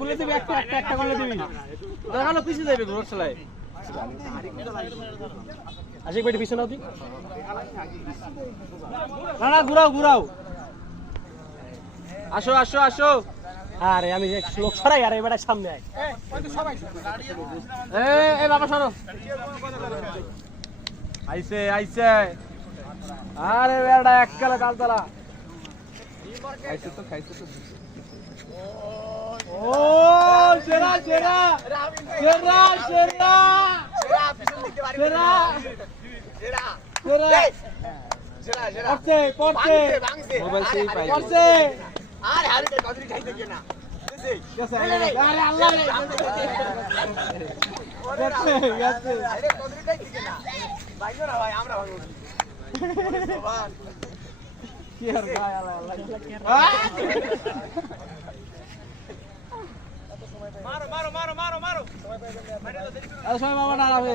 গুলো দিবি একটা করলে দিবি দেখালো পিছে যাবে রোড চালায় আশিক ভাই পিছনে দি না না ঘুরাও আসো আসো আসো আরে আমি লোক ছড়াই আরে এবারে সামনে আয় এই বাবা সরো আইছে আরে বেড়া এককালে কালতলা খাইছে তো ও সেরা পড়ছে মোবাইল সেই পাই পড়ছে আরে হারে কদরি খাইতে কি না আরে আল্লাহ রে গেছে আরে কদরি খাইতে কি না ভাইগো না ভাই আমরা ভাগো কি আর গায় আল্লাহ মারো আরে সময় মামা না হবে